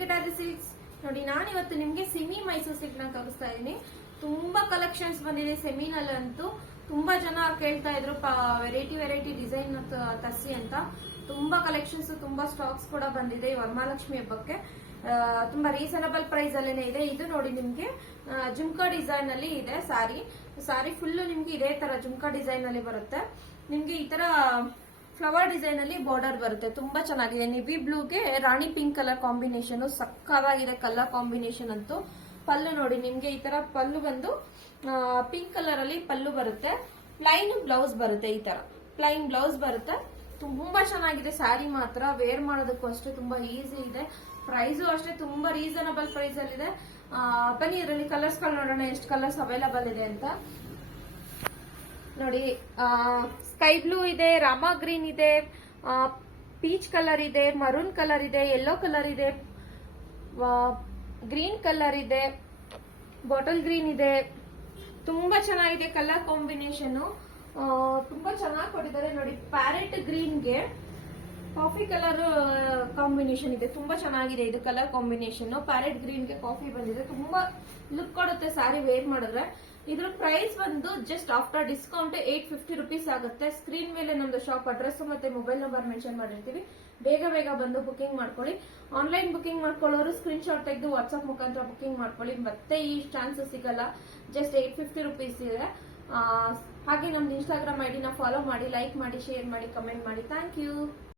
Venkatadri silks. ನೋಡಿ ನಾನು ಇವತ್ತು ನಿಮ್ಗೆ ಸೆಮಿ ಮೈಸೂರು ಸಿಲ್ಕ್ ನ ತೋರಿಸ್ತಾ ಇದೀನಿ. ತುಂಬಾ ಕಲೆಕ್ಷನ್ಸ್ ಬಂದಿದೆ ಸೆಮಿನಲ್ಲಂತೂ. ತುಂಬಾ ಜನ ಕೇಳ್ತಾ ಇದ್ರು ವೆರೈಟಿ ಡಿಸೈನ್ ತರಿಸಿ ಅಂತ. ತುಂಬಾ ಕಲೆಕ್ಷನ್ಸ್, ತುಂಬಾ ಸ್ಟಾಕ್ಸ್ ಕೂಡ ಬಂದಿದೆ ಈ ವರಮಹಾಲಕ್ಷ್ಮಿ ಹಬ್ಬಕ್ಕೆ. ತುಂಬಾ ರೀಸನಬಲ್ ಪ್ರೈಸ್ ಅಲ್ಲೇನೆ ಇದೆ. ಇದು ನೋಡಿ ನಿಮ್ಗೆ ಜುಮ್ಕಾ ಡಿಸೈನ್ ಅಲ್ಲಿ ಇದೆ ಸಾರಿ ಫುಲ್ ನಿಮ್ಗೆ ಇದೇ ತರ ಜುಮ್ಕಾ ಡಿಸೈನ್ ಅಲ್ಲಿ ಬರುತ್ತೆ. ನಿಮ್ಗೆ ಈ ತರ ಫ್ಲವರ್ ಡಿಸೈನ್ ಅಲ್ಲಿ ಬಾರ್ಡರ್ ಬರುತ್ತೆ. ತುಂಬಾ ಚೆನ್ನಾಗಿದೆ. ನಿವಿ ಬ್ಲೂಗೆ ರಾಣಿ ಪಿಂಕ್ ಕಲರ್ ಕಾಂಬಿನೇಷನ್ ಸಕ್ಕತ್ತಾಗಿದೆ. ಕಲರ್ ಕಾಂಬಿನೇಷನ್ ಅಂತೂ. ಪಲ್ಲು ನೋಡಿ ನಿಮ್ಗೆ ಈ ತರ ಪಲ್ಲು ಬಂದು ಪಿಂಕ್ ಕಲರ್ ಅಲ್ಲಿ ಪಲ್ಲು ಬರುತ್ತೆ. ಪ್ಲೈನ್ ಬ್ಲೌಸ್ ಬರುತ್ತೆ. ಈ ತರ ಪ್ಲೈನ್ ಬ್ಲೌಸ್ ಬರುತ್ತೆ. ತುಂಬಾ ಚೆನ್ನಾಗಿದೆ ಸ್ಯಾರಿ ಮಾತ್ರ. ವೇರ್ ಮಾಡೋದಕ್ಕೂ ಅಷ್ಟೇ ತುಂಬಾ ಈಸಿ ಇದೆ. ಪ್ರೈಸು ಅಷ್ಟೇ ತುಂಬಾ ರೀಸನಬಲ್ ಪ್ರೈಸ್ ಅಲ್ಲಿ ಇದೆ. ಬನ್ನಿ ಇದರಲ್ಲಿ ಕಲರ್ಸ್ ಗಳು ನೋಡೋಣ ಎಷ್ಟು ಕಲರ್ಸ್ ಅವೈಲಬಲ್ ಇದೆ ಅಂತ. ನೋಡಿ ಸ್ಕೈ ಬ್ಲೂ ಇದೆ, ರಾಮಾ ಗ್ರೀನ್ ಇದೆ, ಪೀಚ್ ಕಲರ್ ಇದೆ, ಮರೂನ್ ಕಲರ್ ಇದೆ, ಯೆಲ್ಲೋ ಕಲರ್ ಇದೆ, ಗ್ರೀನ್ ಕಲರ್ ಇದೆ, ಬಾಟಲ್ ಗ್ರೀನ್ ಇದೆ. ತುಂಬಾ ಚೆನ್ನಾಗಿದೆ ಕಲರ್ ಕಾಂಬಿನೇಷನ್. ತುಂಬಾ ಚೆನ್ನಾಗಿ ಕೊಟ್ಟಿದ್ದಾರೆ ನೋಡಿ. ಪ್ಯಾರೆಟ್ ಗ್ರೀನ್ಗೆ ಕಾಫಿ ಕಲರ್ ಕಾಂಬಿನೇಷನ್ ಇದೆ. ತುಂಬಾ ಚೆನ್ನಾಗಿದೆ ಇದು ಕಲರ್ ಕಾಂಬಿನೇಷನ್. ಪ್ಯಾರೆಟ್ ಗ್ರೀನ್ಗೆ ಕಾಫಿ ಬಂದಿದೆ. ತುಂಬಾ ಲುಕ್ ಕೊಡುತ್ತೆ ಸ್ಯಾರಿ ವೇರ್ ಮಾಡಿದ್ರೆ. ಇದ್ರ ಪ್ರೈಸ್ ಬಂದು ಜಸ್ಟ್ ಆಫ್ಟರ್ ಡಿಸ್ಕೌಂಟ್ 850 rupees ಆಗುತ್ತೆ. ಸ್ಕ್ರೀನ್ ಮೇಲೆ ನಮ್ದು ಶಾಪ್ ಅಡ್ರೆಸ್ ಮತ್ತೆ ಮೊಬೈಲ್ ನಂಬರ್ ಮೆನ್ಷನ್ ಮಾಡಿರ್ತೀವಿ. ಬೇಗ ಬಂದು ಬುಕಿಂಗ್ ಮಾಡ್ಕೊಳ್ಳಿ. ಆನ್ಲೈನ್ ಬುಕಿಂಗ್ ಮಾಡ್ಕೊಳ್ಳೋರು ಸ್ಕ್ರೀನ್ ಶಾಟ್ ತೆಗೆದು ವಾಟ್ಸ್ಆಪ್ ಮುಖಾಂತರ ಬುಕಿಂಗ್ ಮಾಡ್ಕೊಳ್ಳಿ. ಮತ್ತೆ ಈ ಚಾನ್ಸ್ ಸಿಗಲ್ಲ. ಜಸ್ಟ್ 850 rupees ಇದೆ. ಹಾಗೆ ನಮ್ದು ಇನ್ಸ್ಟಾಗ್ರಾಮ್ ಐಡಿನ ಫಾಲೋ ಮಾಡಿ, ಲೈಕ್ ಮಾಡಿ, ಶೇರ್ ಮಾಡಿ, ಕಮೆಂಟ್ ಮಾಡಿ. Thank you.